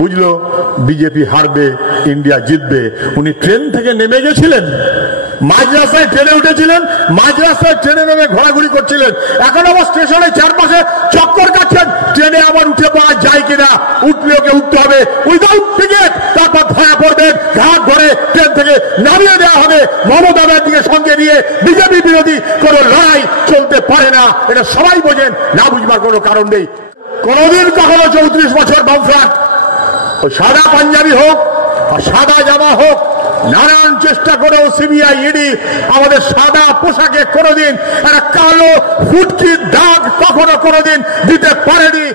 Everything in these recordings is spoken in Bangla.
বুঝলো বিজেপি হারবে, ইন্ডিয়া জিতবে। উনি ট্রেন থেকে নেমে গেছিলেন, মাঝ রাস্তায় ট্রেনে উঠেছিলেন, মাঝ রাস্তায় ট্রেনে নেমে ঘোরাঘুরি করছিলেন। এখন আবার স্টেশনের চারপাশে চক্কর কাটছেন, ট্রেনে আবার উঠে পাওয়া যায় কিনা, উঠলে ওকে উঠতে হবে উইদাউট টিকিট, তারপর ধরা পড়বেন, ঘাট ধরে ট্রেন থেকে নামিয়ে দেওয়া হবে। মমতা ব্যানার্জিকে সঙ্গে নিয়ে বিজেপি বিরোধী কোন লড়াই চলতে পারে না, এটা সবাই বোঝেন, না বুঝবার কোনো কারণ নেই। কোনদিন কখনো 34 বছর বামফ্রন্ট ওই সাদা পাঞ্জাবি হোক আর সাদা জামা হোক, নানান চেষ্টা করেও সিবিআই ইডি আমাদের সাদা পোশাকে কোনদিন একটা কালো ফুটকির দাগ কখনো কোনদিন দিতে পারেনি।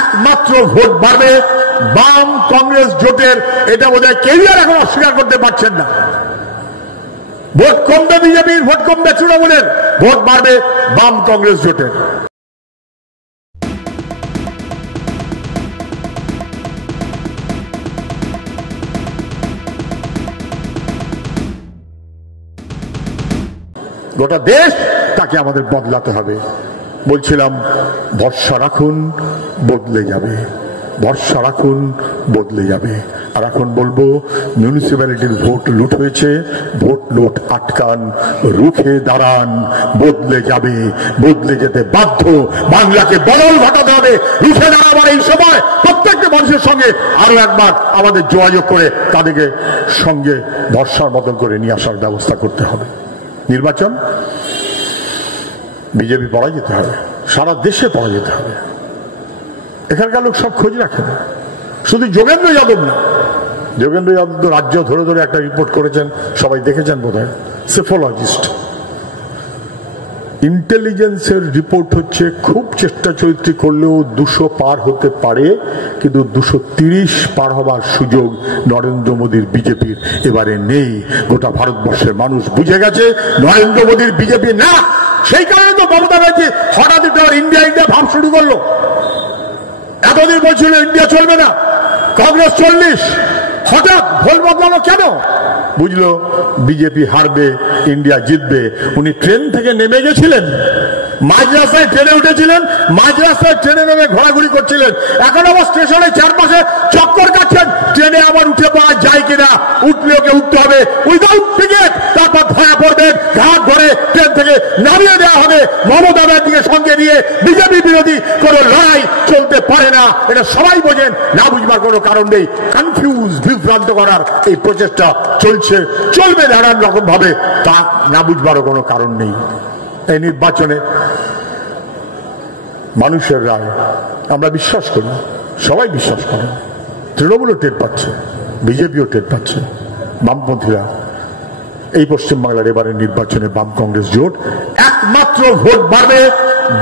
একমাত্র ভোট বাড়বে বাম কংগ্রেস জোটের, এটা বোধহয় কেউ আর এখন অস্বীকার করতে পারছেন না। ভোট কমবে বিজেপির, ভোট কমবে তৃণমূলের, ভোট বাড়বে বাম কংগ্রেস জোটের। গোটা দেশ তাকে আমাদের বদলাতে হবে। বলছিলাম ভরসা রাখুন, বদলে যাবে, ভরসা রাখুন, বদলে যাবে। আর এখন বলবো মিউনিসিপ্যালিটির ভোট লুট হয়েছে, ভোট লুট আটকান, রুখে দাঁড়ান, বদলে যাবে, বদলে যেতে বাধ্য। বাংলাকে বদল ঘটাতে হবে, রুখে দাঁড়াবার এই সময় প্রত্যেকটা মানুষের সঙ্গে আরো একবার আমাদের যোগাযোগ করে তাদেরকে সঙ্গে ভরসার বদল করে নিয়ে আসার ব্যবস্থা করতে হবে। নির্বাচন বিজেপি পরাজিত হবে, সারা দেশে পরাজিত হবে। এখানকার লোক সব খোঁজ রাখেন, শুধু যোগেন্দ্র যাদব না। যোগেন্দ্র যাদব তো রাজ্য ধরে ধরে একটা রিপোর্ট করেছেন, সবাই দেখেছেন বোধহয়, সেফোলজিস্ট। ইন্টেলিজেন্সের রিপোর্ট হচ্ছে খুব চেষ্টা চরিত্রী করলেও 200 পার হতে পারে, কিন্তু 230 পার হবার সুযোগ নরেন্দ্র মোদীর বিজেপির এবারে নেই। গোটা ভারতবর্ষের মানুষ বুঝে গেছে নরেন্দ্র মোদীর বিজেপি না। সেই কারণে তো মমতা ব্যানার্জি হঠাৎ ইন্ডিয়া ইন্ডিয়া ভাব শুরু করলো। এতদিন বলছিল ইন্ডিয়া চলবে না, কংগ্রেস 40, হঠাৎ ভোট বদলানো কেন? বুঝলো বিজেপি হারবে, ইন্ডিয়া জিতবে। উনি ট্রেন থেকে নেমে গেছিলেন, মাঝ রাস্তায় ট্রেনে উঠেছিলেন, মাঝ রাস্তায় ট্রেনে নেমে ঘোরাঘুরি করছিলেন। এখন আবার স্টেশনের চারপাশে চক্কর কাটছেন, ট্রেনে আবার উঠে পাওয়া যায় কিনা, উঠলে ওকে উঠতে হবে উইদাউট টিকিট, তারপর ধরা পড়বেন, ঘাট ধরে ট্রেন থেকে নামিয়ে দেওয়া হবে। মমতা ব্যানার্জিকে সঙ্গে নিয়ে বিজেপি বিরোধী কোন লড়াই চলতে পারে না, এটা সবাই বোঝেন, না বুঝবার কোনো কারণ নেই। কনফিউজ, বিভ্রান্ত করার এই প্রচেষ্টা চলছে, চলবে নানান রকম ভাবে, তা না বুঝবারও কোনো কারণ নেই। এই নির্বাচনে মানুষের রায় আমরা বিশ্বাস করি, সবাই বিশ্বাস করে, তৃণমূলও টের পাচ্ছে, বিজেপিও টের পাচ্ছে, বামপন্থীরা। এই পশ্চিমবাংলার এবারের নির্বাচনে বাম কংগ্রেস জোট একমাত্র ভোট বাড়বে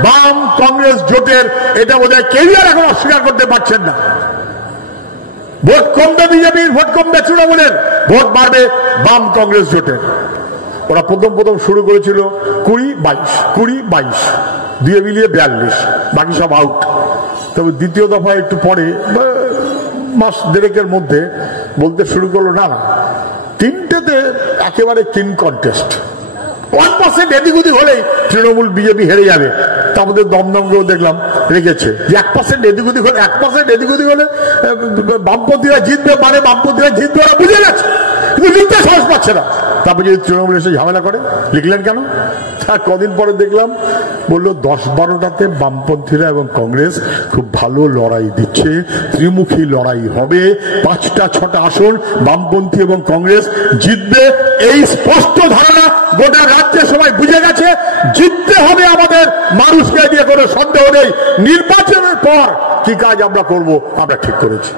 বাম কংগ্রেস জোটের, এটা বোধহয় কেউ আর এখন অস্বীকার করতে পারছেন না। ভোট কমবে বিজেপির, ভোট কমবে তৃণমূলের, ভোট বাড়বে বাম কংগ্রেস জোটের। ওরা প্রথম শুরু করেছিল 20-22, দিয়ে মিলিয়ে 42, বাকি সব আউট। তবে দ্বিতীয় দফা একটু পরে মাস দেড়েকের মধ্যে বলতে শুরু করলো না, 3টেতে একেবারে কিন কন্টেস্ট, 1% এদিক হলেই তৃণমূল বিজেপি হেরে যাবে। তার মধ্যে দমদমকেও দেখলাম রেখেছে যে 1% এদিক হলে, 1% এদিক হলে বামপন্থীরা জিতবে, মানে বামপন্থীরা জিতবে, ওরা বুঝে গেছে, কিন্তু জিততে সাহস পাচ্ছে না। তারপর যদি তৃণমূল এসে ঝামেলা করে, লিখলেন কেন? তার কদিন পরে দেখলাম বললো 10-12টাতে বামপন্থীরা এবং কংগ্রেস খুব ভালো লড়াই দিচ্ছে, ত্রিমুখী লড়াই হবে, 5-6টা আসন বামপন্থী এবং কংগ্রেস জিতবে। এই স্পষ্ট ধারণা গোটা রাজ্যে সবাই বুঝে গেছে, জিততে হবে আমাদের, মানুষকে দিয়ে কোনো সন্দেহ নেই। নির্বাচনের পর কি কাজ আমরা করব আমরা ঠিক করেছি।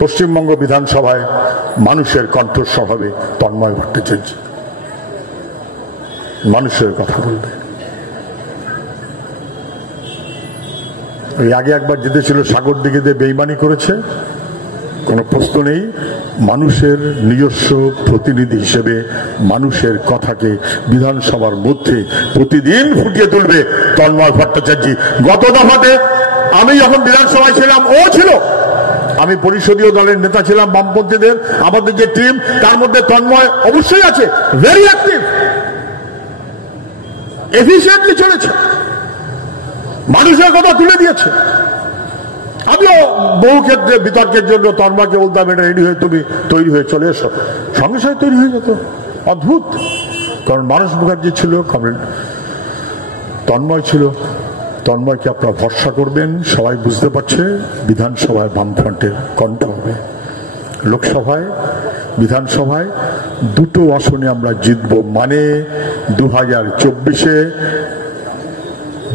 পশ্চিমবঙ্গ বিধানসভায় মানুষের কণ্ঠস্বর হবে তন্ময় ভট্টাচার্য, মানুষের কথা বলবে। আগে একবার জিতেছিল সাগর দিঘিতে, বেইমানি করেছে, কোনো প্রশ্ন নেই। মানুষের নিজস্ব প্রতিনিধি হিসেবে মানুষের কথাকে বিধানসভার মধ্যে প্রতিদিন ফুটিয়ে তুলবে তন্ময় ভট্টাচার্য। গত দফাতে আমি যখন বিধানসভায় ছিলাম, ও ছিল, আমি পরিষদীয় দলের নেতা ছিলাম বামপন্থীদের, আমাদের যে টিম তার মধ্যে তন্ময় অবশ্যই আছে, ভেরি অ্যাক্টিভ, এফিসিয়েন্টলি চলেছে, মানুষের কথা তুলে দিয়েছে। আমিও বহু ক্ষেত্রে বিতর্কের জন্য তন্ময়কে বলতাম এটা রেডি হয়ে তুমি তৈরি হয়ে চলে এসো, সঙ্গে সঙ্গে তৈরি হয়ে যেত। অদ্ভুত। কারণ মানস মুখার্জি ছিল, তন্ময় ছিল। তন্ময়কে আপনারা ভরসা করবেন, সবাই বুঝতে পারছে বিধানসভায় বামফ্রন্টের কণ্ঠ হবে। লোকসভায়, বিধানসভায় দুটো আসনে আমরা জিতবো, মানে 2024-এ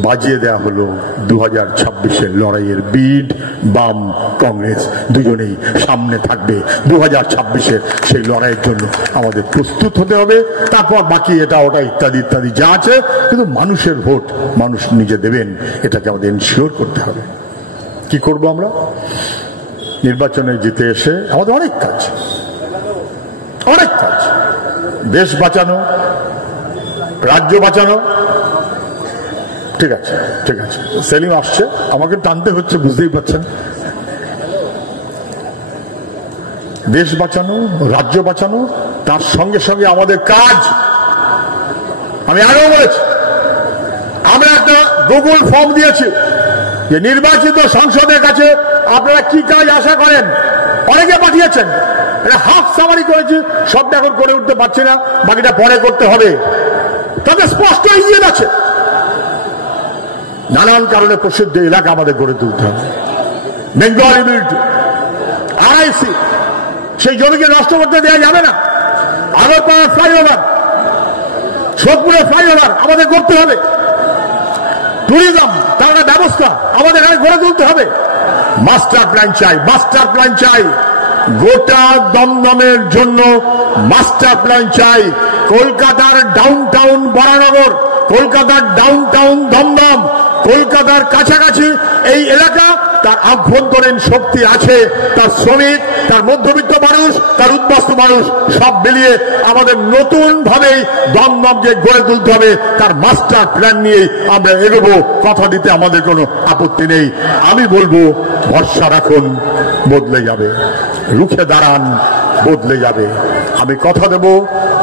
বাজিয়ে দেয়া হলো 2026-এর লড়াইয়ের বিড। বাম কংগ্রেস দুজনেই সামনে থাকবে 2026-এর সেই লড়াইয়ের জন্য আমাদের প্রস্তুত হতে হবে। তারপর বাকি এটা ওটা ইত্যাদি ইত্যাদি যা আছে, কিন্তু মানুষের ভোট মানুষ নিজে দেবেন, এটাকে আমাদের এনশিওর করতে হবে। কি করব আমরা? নির্বাচনে জিতে এসে আমাদের অনেক কাজ, অনেক কাজ। দেশ বাঁচানো, রাজ্য বাঁচানো। ঠিক আছে, ঠিক আছে, সেলিম আসছে, আমাকে টানতে হচ্ছে, বুঝতেই পারছেন। দেশ বাঁচানো, রাজ্য বাঁচানো, তার সঙ্গে সঙ্গে আমাদের কাজ। আমি আগেও বলেছি, আমরা একটা গুগল ফর্ম দিয়েছি যে নির্বাচিত সংসদের কাছে আপনারা কি কাজ আশা করেন। অনেকে পাঠিয়েছেন, এটা হাফ সামারি করেছি, সবটা এখন করে উঠতে পারছি না, বাকিটা পরে করতে হবে। তবে স্পষ্ট ইঙ্গিত আছে, নানান কারণে প্রসিদ্ধ এলাকা আমাদের গড়ে তুলতে হবে। বেঙ্গল ইউনিটি, RIC, সেই জমিকে নষ্ট করতে দেওয়া যাবে না। আগরপাড়ার ফ্লাইওভার, সোদপুরের ফ্লাইওভার আমাদের করতে হবে। ট্যুরিজম, তার একটা ব্যবস্থা আমাদের এখানে গড়ে তুলতে হবে। মাস্টার প্ল্যান চাই, মাস্টার প্ল্যান চাই। গোটা দমদমের জন্য মাস্টার প্ল্যান চাই। কলকাতার ডাউনটাউন বরানগর, কলকাতার ডাউনটাউন দমদম, কলকাতার কাছাকাছি এই এলাকা, তার আভ্যন্তরীণ শক্তি আছে, তার শ্রমিক, তার মধ্যবিত্ত মানুষ, তার উদ্বাস্তু মানুষ, সব মিলিয়ে আমাদের নতুন ভাবে দমদমকে গড়ে তুলতে হবে। তার মাস্টার প্ল্যান নিয়ে আমরা এগোবো, কথা দিতে আমাদের কোনো আপত্তি নেই। আমি বলবো ভরসা রাখুন, বদলে যাবে। রুখে দাঁড়ান, বদলে যাবে। আমি কথা দেব,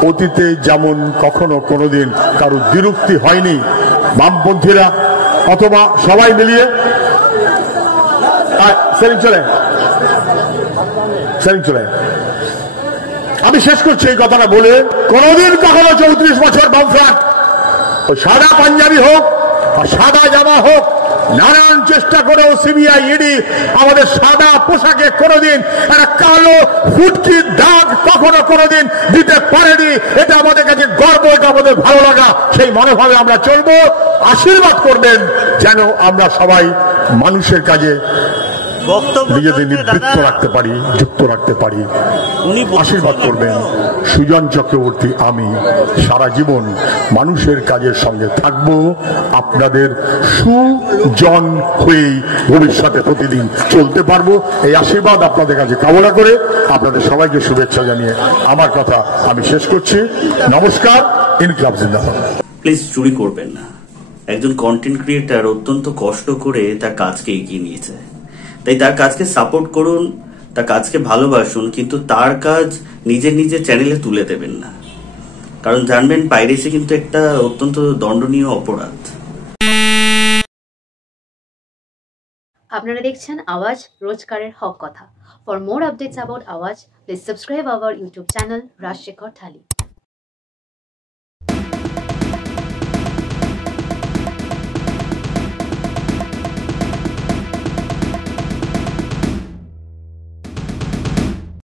অতীতে যেমন কখনো কোনোদিন কারো বিরক্তি হয়নি, বামপন্থীরা অথবা সবাই মিলিয়ে। সেলিম চলে, সেলিম চলে। আমি শেষ করছি এই কথাটা বলে, কোনদিন কখনো 34 বছর বামফ্রন্ট ওই সাদা পাঞ্জাবি হোক আর সাদা জামা হোক, নানান চেষ্টা করেও CBI ED আমাদের সাদা পোশাকে কোনোদিন একটা কালো ফুটকির দাগ কখনো কোনোদিন দিতে পারেনি। এটা আমাদের কাছে গর্ব, এটা আমাদের ভালো লাগা। সেই মনোভাবে আমরা চলবো। আশীর্বাদ করবেন যেন আমরা সবাই মানুষের কাজে নিজেদের নিবৃত্ত রাখতে পারি, যুক্ত রাখতে পারি। আশীর্বাদ করবেন। সুজন চক্রবর্তী আমি সারা জীবন মানুষের কাজের সঙ্গে থাকব, আপনাদের সুজন হয়েই ভবিষ্যতে প্রতিদিন চলতে পারবো। এই আশীর্বাদ আপনাদের কাছে কামনা করে আপনাদের সবাইকে শুভেচ্ছা জানিয়ে আমার কথা আমি শেষ করছি। নমস্কার। ইনকিলাব জিন্দাবাদ। প্লিজ চুরি করবেন না। একজন কন্টেন্ট ক্রিয়েটার অত্যন্ত কষ্ট করে তার কাজকে এগিয়ে নিয়েছে, তাই তার কাজকে সাপোর্ট করুন, তার কাজকে ভালোবাসুন, কিন্তু তার কাজ নিজের নিজের চ্যানেলে তুলে দেবেন না। কারণ জানবেন পাইরেসি কিন্তু একটা অত্যন্ত দণ্ডনীয় অপরাধ। আপনারা দেখছেন আওয়াজ, রোজকারের হক কথা। For more updates about Awaaz, please subscribe our YouTube channel Rajshekhar thali.